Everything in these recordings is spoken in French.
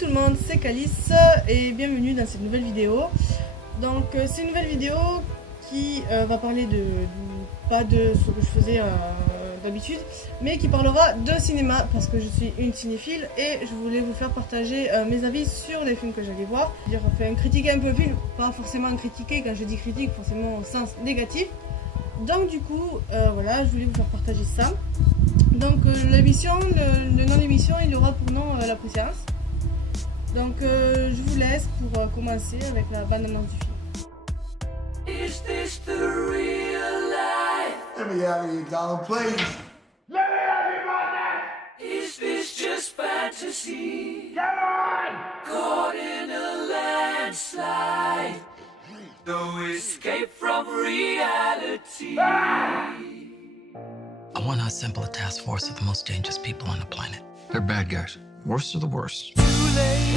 tout le monde, c'est Calice et bienvenue dans cette nouvelle vidéo. Donc c'est une nouvelle vidéo qui va parler pas de ce que je faisais d'habitude, mais qui parlera de cinéma parce que je suis une cinéphile et je voulais vous faire partager mes avis sur les films que j'allais voir. Enfin, critiquer un peu le film, pas forcément critiquer, quand je dis critique, forcément au sens négatif. Donc du coup, voilà, je voulais vous faire partager ça. Donc l'émission, le nom de l'émission, il aura pour nom la préséance. Donc je vous laisse pour commencer avec la bande-annonce du film. Is this the real life? Let me out of here, Donald, please. Let me have you about that! Is this just fantasy? Come on! Caught in a landslide. No escape from reality. I want to assemble a task force of the most dangerous people on the planet. They're bad guys. Worst of the worst. Too late.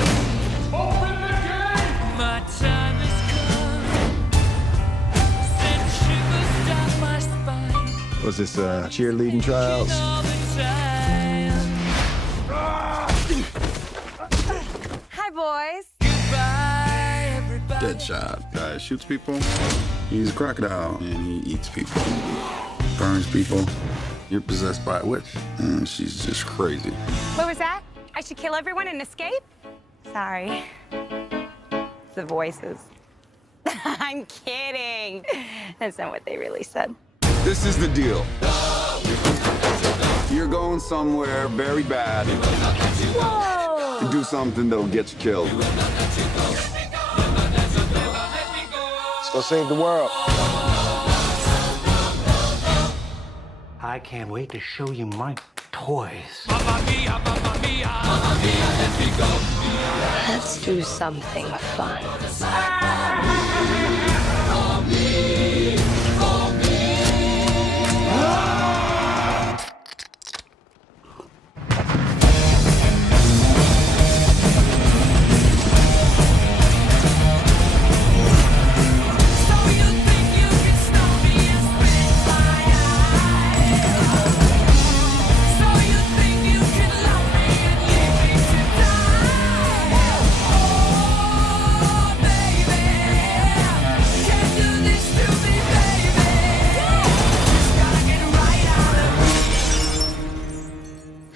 Open the gate! My time has come. Send shivers down my spine. Was this cheerleading tryouts? All the time. Hi, boys. Goodbye, everybody. Deadshot. Guy shoots people. He's a crocodile and he eats people. Burns people. You're possessed by a witch and she's just crazy. What was that? I should kill everyone and escape? Sorry. The voices. I'm kidding. That's not what they really said. This is the deal. You're going somewhere very bad Whoa! to do something that'll get you killed. Let's go save the world. I can't wait to show you my toys. Let's do something fun.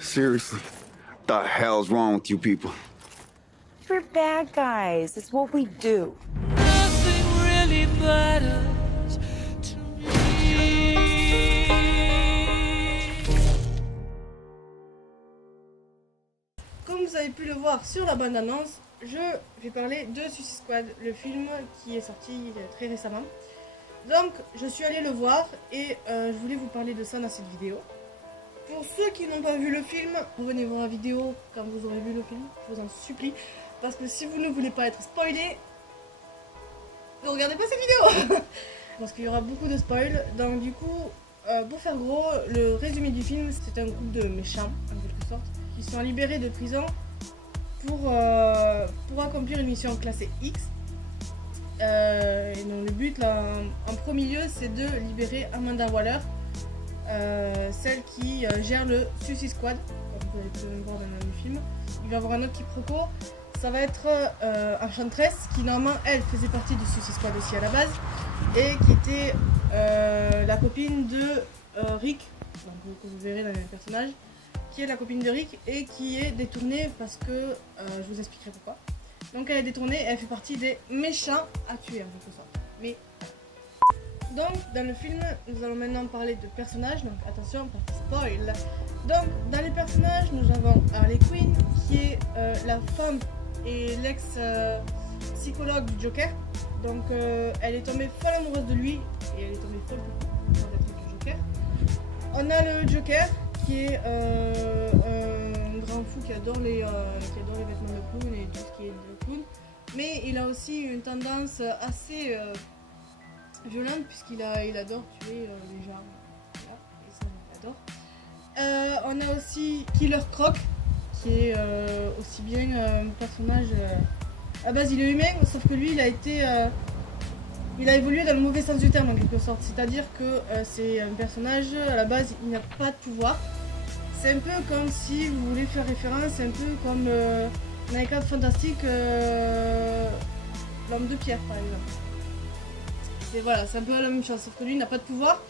Seriously, what the hell's wrong with you people? We're bad guys. It's what we do. Nothing really matters to me. Comme vous avez pu le voir sur la bande-annonce, je vais parler de Suicide Squad, le film qui est sorti très récemment. Donc je suis allée le voir et je voulais vous parler de ça dans cette vidéo. Pour ceux qui n'ont pas vu le film, revenez voir la vidéo quand vous aurez vu le film, je vous en supplie. Parce que si vous ne voulez pas être spoilé, ne regardez pas cette vidéo. Parce qu'il y aura beaucoup de spoil. Donc du coup, pour faire gros, le résumé du film, c'est un groupe de méchants, en quelque sorte, qui sont libérés de prison pour accomplir une mission classée X. Et donc le but, là, en premier lieu, c'est de libérer Amanda Waller, celle qui gère le Suicide Squad, comme vous avez pu le voir dans le film. Il va y avoir un autre quiproquo, ça va être Enchantress, qui normalement elle faisait partie du Suicide Squad aussi à la base, et qui était la copine de Rick, donc, que vous verrez dans les personnages, qui est la copine de Rick et qui est détournée parce que, je vous expliquerai pourquoi. Donc elle est détournée et elle fait partie des méchants à tuer en quelque sorte. Mais donc, dans le film, nous allons maintenant parler de personnages, donc attention, partie spoil. Donc, dans les personnages, nous avons Harley Quinn, qui est la femme et l'ex-psychologue du Joker. Donc, elle est tombée folle amoureuse de lui, et elle est tombée folle pour d'être avec le Joker. On a le Joker, qui est un grand fou qui adore les vêtements de clown et tout ce qui est de clown. Mais il a aussi une tendance assez violente puisqu'il adore tuer les gens. Voilà, et ça on adore. On a aussi Killer Croc qui est aussi bien un personnage. À base il est humain, sauf que lui il a évolué dans le mauvais sens du terme en quelque sorte. C'est-à-dire que c'est un personnage, à la base il n'a pas de pouvoir. C'est un peu comme si vous voulez faire référence, un peu comme dans les 4 fantastiques, l'homme de pierre par exemple. Et voilà, c'est un peu la même chose, sauf que lui n'a pas de pouvoir.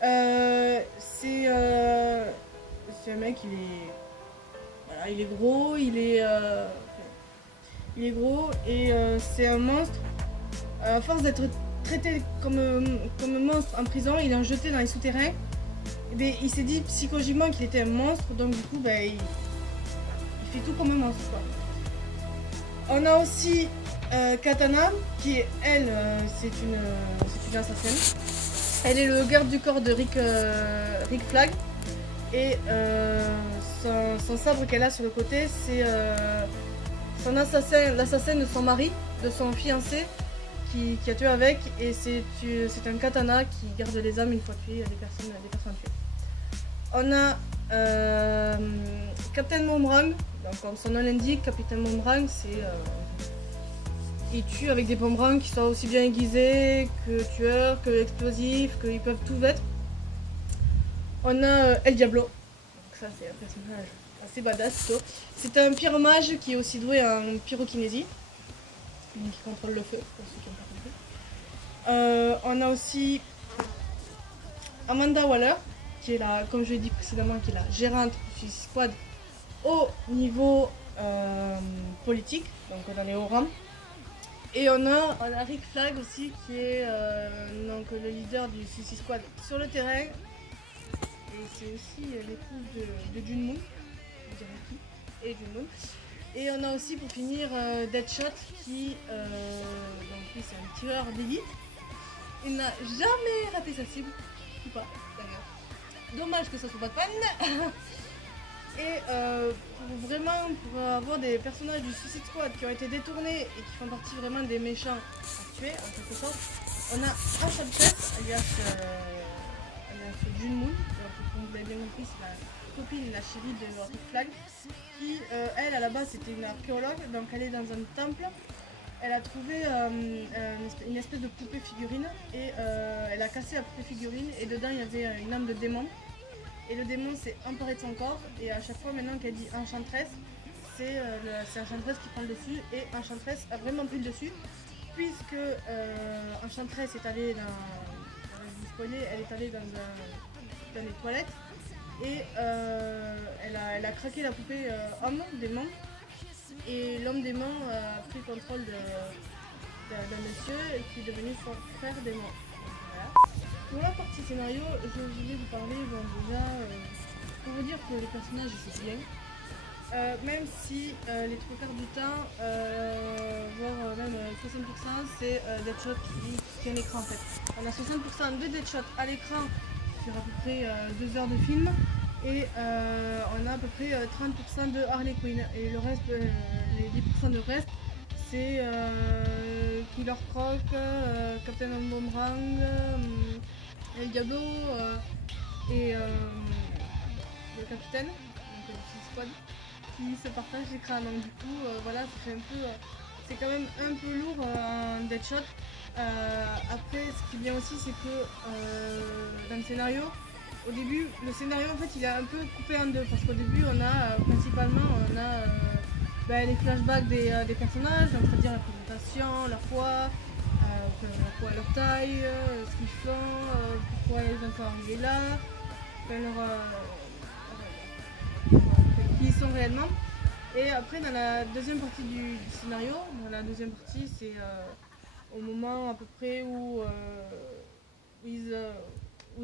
C'est un mec, il est gros, il est gros et c'est un monstre. À force d'être traité comme monstre en prison, il est jeté dans les souterrains. Et bien, il s'est dit psychologiquement qu'il était un monstre, donc du coup, ben, il fait tout comme un monstre, quoi. On a aussi Katana, qui est, elle, c'est une assassine. Elle est le garde du corps de Rick Flag. Et son sabre qu'elle a sur le côté, c'est l'assassin de son mari, de son fiancé, qui a tué avec. Et c'est un katana qui garde les âmes une fois tuées, des personnes tuées. On a Captain Boomerang, donc comme son nom l'indique, Captain Boomerang, c'est il tue avec des boomerangs qui sont aussi bien aiguisés que tueurs, que explosifs, qu'ils peuvent tout être. On a El Diablo, donc ça c'est un personnage assez badass. C'est un pyromage qui est aussi doué en pyrokinésie, donc qui contrôle le feu, pour ceux qui n'ont pas compris. On a aussi Amanda Waller, qui est la, comme je l'ai dit précédemment, qui est la gérante du Suicide Squad au niveau politique, donc dans les hauts rangs. Et on a Rick Flag aussi, qui est donc le leader du Suicide Squad sur le terrain. Et c'est aussi l'épouse de June Moon, et June Moon. Et on a aussi pour finir Deadshot, qui donc lui c'est un tireur d'élite. Il n'a jamais raté sa cible, ou pas d'ailleurs. Dommage que ça soit Batman. Et pour avoir des personnages du Suicide Squad qui ont été détournés et qui font partie vraiment des méchants à tuer en quelque sorte, on a Enchantress, alias June Moon, comme vous l'avez bien compris, c'est la copine, la chérie de Rick Flag, qui elle à la base c'était une archéologue, donc elle est dans un temple, elle a trouvé une espèce de poupée figurine et elle a cassé la poupée figurine et dedans il y avait une âme de démon. Et le démon s'est emparé de son corps et à chaque fois maintenant qu'elle dit Enchantress, c'est Enchantress qui prend le dessus et Enchantress a vraiment pris le dessus puisque Enchantress est allée elle est allée dans les toilettes et elle a craqué la poupée homme démon et l'homme démon a pris contrôle d'un monsieur qui est devenu son frère démon. Voilà. Pour la partie scénario, je voulais vous parler déjà pour vous dire que les personnages c'est bien, même si les trois quarts du temps, voire même 60%, c'est Deadshot qui tient l'écran en fait. On a 60% de Deadshot à l'écran sur à peu près 2 heures de film et on a à peu près 30% de Harley Quinn et le reste, les 10% de reste, c'est Killer Croc, Captain Boomerang, El Diablo et le capitaine, donc le Suicide Squad, qui se partagent l'écran. Donc du coup, voilà, c'est quand même un peu lourd en Deadshot. Après, ce qui est bien aussi, c'est que dans le scénario, au début, le scénario en fait, il est un peu coupé en deux, parce qu'au début, on a principalement, les flashbacks des personnages, donc c'est-à-dire la présentation, leur poids, leur taille, ce qu'ils font, pourquoi ils ont pas arrivé là, qui ils sont réellement. Et après dans la deuxième partie du scénario, c'est au moment à peu près où ils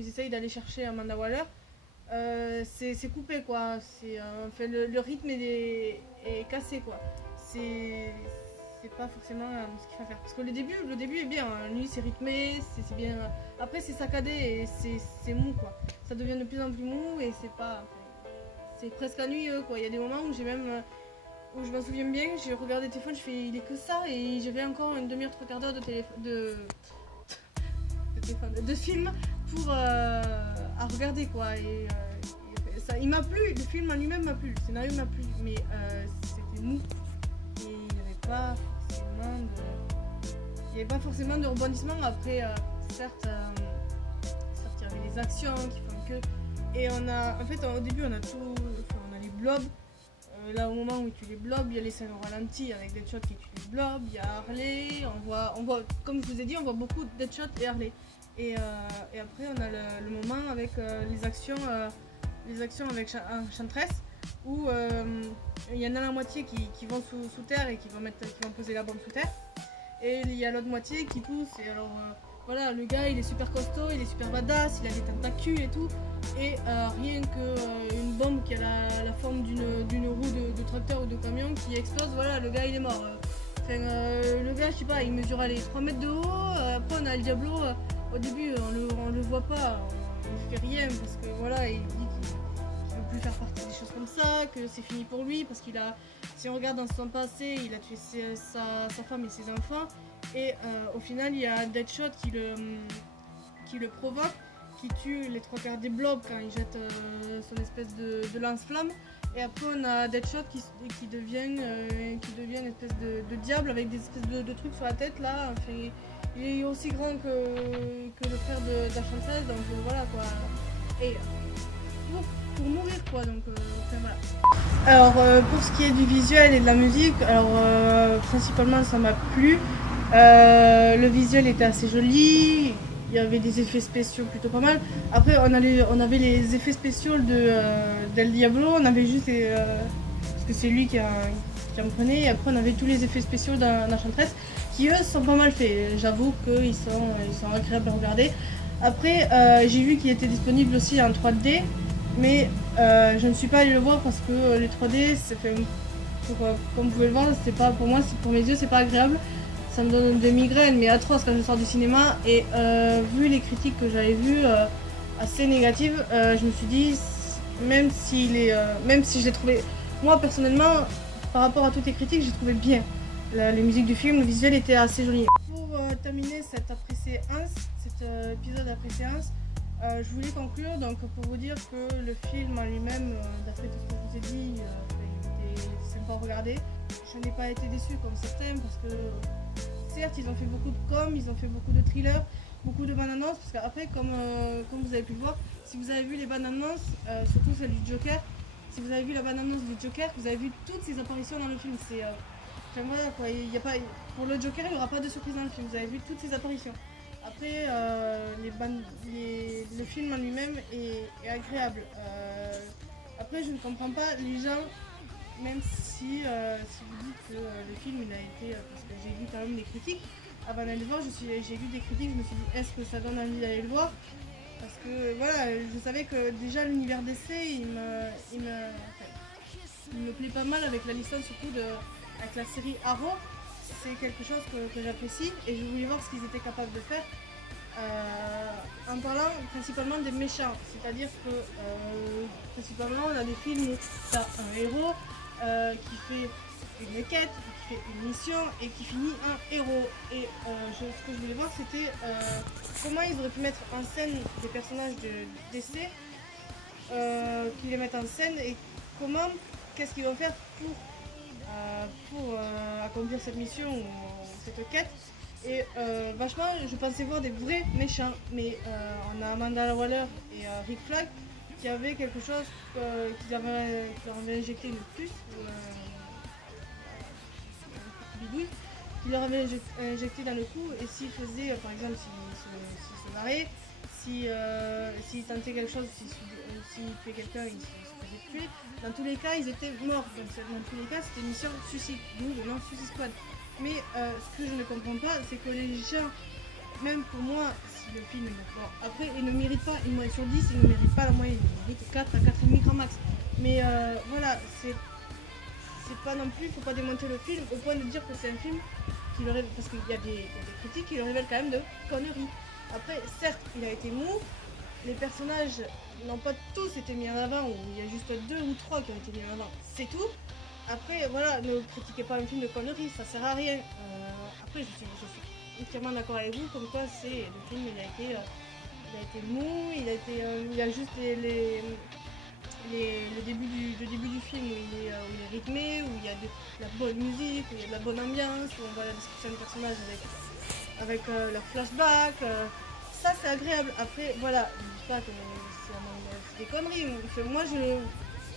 essayent d'aller chercher Amanda Waller, c'est coupé quoi, le rythme est cassé quoi. C'est pas forcément ce qu'il faut faire. Parce que le début est bien, hein. Lui c'est rythmé, c'est bien. Après c'est saccadé et c'est mou quoi. Ça devient de plus en plus mou et c'est presque ennuyeux quoi. Il y a des moments où où je m'en souviens bien, j'ai regardé le téléphone, je fais il est que ça et j'avais encore une demi-heure, 3/4 d'heure de film pour à regarder quoi. Et il m'a plu, le film en lui-même m'a plu, le scénario m'a plu, mais c'était mou. Et il n'y avait pas forcément de rebondissement. Après, certes, il y avait les actions qui font que. Et au début, on a les blobs, là au moment où il tue les blobs, il y a les scènes au ralenti avec Deadshot qui tue les blobs, il y a Harley, on voit, comme je vous ai dit, on voit beaucoup Deadshot et Harley. Et après on a le moment avec les actions avec Enchantress où il y en a la moitié qui vont sous terre et qui vont poser la bombe sous terre. Et il y a l'autre moitié qui pousse. Et alors voilà, le gars il est super costaud, il est super badass, il a des tentacules et tout. Et rien qu'une bombe qui a la forme d'une roue de tracteur ou de camion qui explose, voilà, le gars il est mort. Le gars, je sais pas, il mesure les 3 mètres de haut. Après on a le Diablo, au début on le voit pas, il fait rien parce que voilà, il dit qu'il veut plus faire partie des choses comme ça, que c'est fini pour lui parce qu'il a, si on regarde dans son passé, il a tué sa femme et ses enfants. Et au final il y a Deadshot qui le provoque, qui tue les 3/4 des blobs quand il jette son espèce de lance-flamme. Et après on a Deadshot qui devient une espèce de diable avec des espèces de trucs sur la tête là. Enfin, il est aussi grand que le frère d'Enchantress, donc voilà quoi. Et pour mourir quoi, donc enfin, voilà. Alors pour ce qui est du visuel et de la musique, alors principalement ça m'a plu. Le visuel était assez joli. Il y avait des effets spéciaux plutôt pas mal. Après, on avait les effets spéciaux d'El Diablo. On avait juste parce que c'est lui qui en prenait. Et après, on avait tous les effets spéciaux d'Enchantress qui, eux, sont pas mal faits. J'avoue qu'ils sont agréables à regarder. Après, j'ai vu qu'il était disponible aussi en 3D. Mais je ne suis pas allée le voir parce que les 3D, comme vous pouvez le voir, c'est pas, pour moi, pour mes yeux, c'est pas agréable. Ça me donne des migraines, mais atroces quand je sors du cinéma. Et vu les critiques que j'avais vues assez négatives, je me suis dit, même si je l'ai trouvé, moi personnellement, par rapport à toutes les critiques, j'ai trouvé bien les musiques du film, le visuel était assez joli. Pour terminer cet épisode après séance, je voulais conclure donc pour vous dire que le film en lui-même, d'après tout ce que je vous ai dit, il était sympa à regarder. Je n'ai pas été déçue comme certains parce que certes, ils ont fait beaucoup de com, ils ont fait beaucoup de thrillers, beaucoup de bandes annonces, parce qu'après, comme vous avez pu le voir, si vous avez vu les bandes annonces, surtout celle du Joker, si vous avez vu la bande annonce du Joker, vous avez vu toutes ses apparitions dans le film. Enfin voilà quoi, pour le Joker, il n'y aura pas de surprise dans le film, vous avez vu toutes ses apparitions. Après, le film en lui-même est agréable. Après, je ne comprends pas les gens. Même si vous dites que le film il a été, parce que j'ai lu quand même des critiques, avant d'aller le voir, j'ai lu des critiques, je me suis dit est-ce que ça donne envie d'aller le voir? Parce que voilà, je savais que déjà l'univers DC il me plaît pas mal avec la licence, surtout avec la série Arrow, c'est quelque chose que j'apprécie et je voulais voir ce qu'ils étaient capables de faire. En parlant principalement des méchants, c'est-à-dire que principalement on a des films où tu as un héros qui fait une quête, qui fait une mission et qui finit un héros. Et ce que je voulais voir c'était comment ils auraient pu mettre en scène des personnages de DC, qu'ils les mettent en scène et qu'est-ce qu'ils vont faire pour accomplir cette mission ou cette quête. Et vachement, je pensais voir des vrais méchants, mais on a Amanda Waller et Rick Flag qui avaient quelque chose qui leur avait injecté une puce, qui leur avait injecté dans le cou, et s'ils faisaient, par exemple, s'ils se barraient, s'ils tentaient quelque chose, s'ils tuaient quelqu'un, ils se faisaient tuer, dans tous les cas, ils étaient morts. Donc, dans tous les cas, c'était une mission suicide, d'où le nom Suicide Squad. Mais ce que je ne comprends pas, c'est que les gens, même pour moi, si le film est bon, après, il ne mérite pas une moyenne sur 10, il ne mérite pas la moyenne, il mérite 4 à 4,5 grand max. Mais voilà, c'est pas non plus, il ne faut pas démonter le film au point de dire que c'est un film qui le révèle, parce qu'il y a des critiques qui le révèlent quand même de conneries. Après, certes, il a été mou, les personnages n'ont pas tous été mis en avant, ou il y a juste 2 ou 3 qui ont été mis en avant, c'est tout. Après, voilà, ne critiquez pas un film de conneries, ça sert à rien. Après, je suis entièrement d'accord avec vous, comme quoi le film il a été mou, il y a juste le début du film où il est rythmé, où il y a de la bonne musique, où il y a de la bonne ambiance, où on voit la description des personnages avec leur flashback. Ça c'est agréable. Après, voilà, je dis pas que c'est des conneries. Moi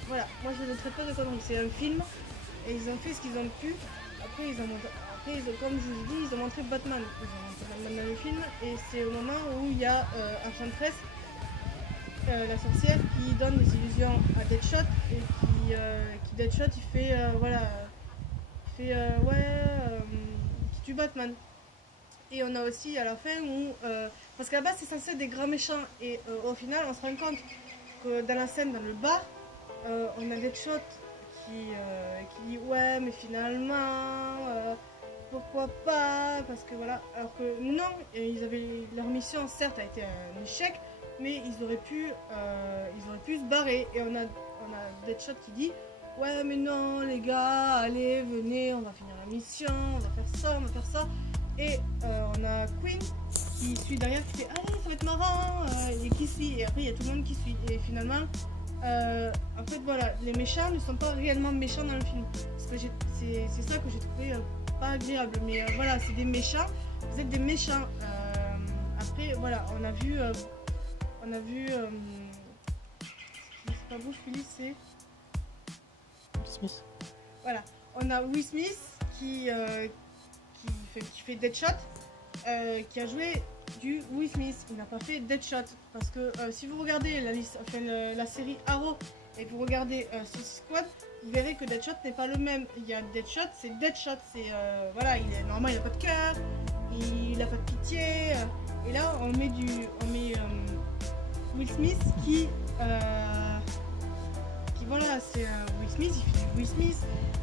voilà, moi je ne traite pas de conneries, c'est un film et ils ont fait ce qu'ils ont pu. Après, comme je vous dis, ils ont montré Batman. Ils ont montré Batman dans le film et c'est au moment où il y a Enchantress, la sorcière, qui donne des illusions à Deadshot et qui Deadshot il fait qui tue Batman. Et on a aussi à la fin où parce qu'à la base c'est censé être des grands méchants et au final on se rend compte que dans la scène dans le bar on a Deadshot qui dit ouais mais finalement pourquoi pas, parce que voilà, alors que non, leur mission certes a été un échec, mais ils auraient pu se barrer. Et on a Deadshot qui dit ouais mais non les gars, allez venez, on va finir la mission, on va faire ça. Et on a Queen qui suit derrière, qui fait allez ça va être marrant, et qui suit, et après il y a tout le monde qui suit. Et finalement en fait voilà, les méchants ne sont pas réellement méchants dans le film, parce que c'est ça que j'ai trouvé pas agréable, mais voilà, c'est des méchants, vous êtes des méchants. Après voilà, on a vu c'est pas Bruce Willis, c'est Smith. Voilà, on a Will Smith qui fait Deadshot, qui a joué du Will Smith, il n'a pas fait Deadshot, parce que si vous regardez la série Arrow et vous regardez Suicide Squad, vous verrez que Deadshot n'est pas le même. Il y a Deadshot, c'est voilà, normalement il n'a pas de cœur, il n'a pas de pitié, et là on met Will Smith qui voilà, c'est Will Smith, il fait du Will Smith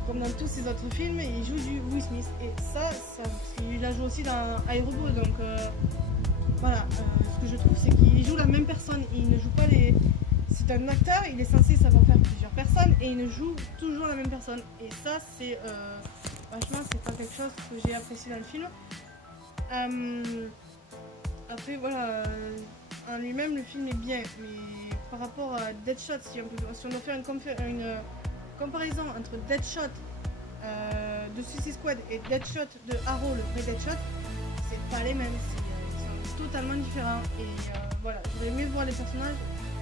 comme dans tous ses autres films, et il joue du Will Smith, et ça il a joué aussi dans Aérobot, donc voilà, ce que je trouve c'est qu'il joue la même personne, il ne joue pas c'est un acteur, il est censé savoir faire plusieurs personnes et il ne joue toujours la même personne, et ça c'est franchement c'est pas quelque chose que j'ai apprécié dans le film. Après voilà, en lui-même le film est bien, mais par rapport à Deadshot, si on doit faire une comparaison entre Deadshot de Suicide Squad et Deadshot de Arrow, le vrai Deadshot, c'est pas les mêmes, ils sont totalement différents. Et voilà, j'aurais aimé voir les personnages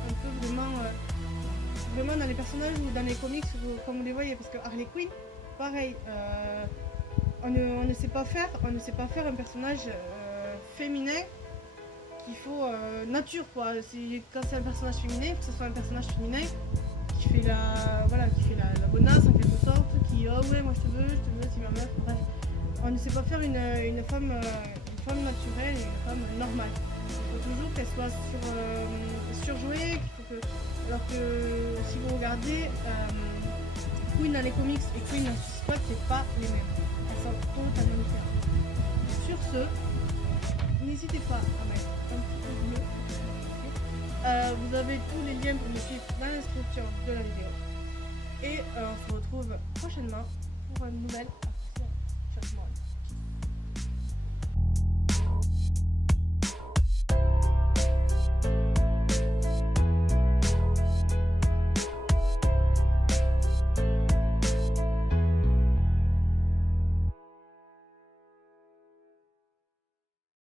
un peu vraiment dans les personnages ou dans les comics comme vous les voyez, parce que Harley Quinn, pareil, on ne sait pas faire un personnage féminin qu'il faut nature quoi. Quand c'est un personnage féminin, il faut que ce soit un personnage féminin qui fait la bonasse en quelque sorte, qui oh ouais moi je te veux, c'est ma meuf, bref. On ne sait pas faire une femme naturelle et une femme normale. Il faut toujours qu'elle soit surjouée, alors que si vous regardez Queen dans les comics et Queen dans Suicide Squad, c'est pas les mêmes. Elles sont totalement différentes. Sur ce, n'hésitez pas à mettre un petit peu bleu. Vous avez tous les liens pour me suivre dans la description de la vidéo. Et on se retrouve prochainement pour une nouvelle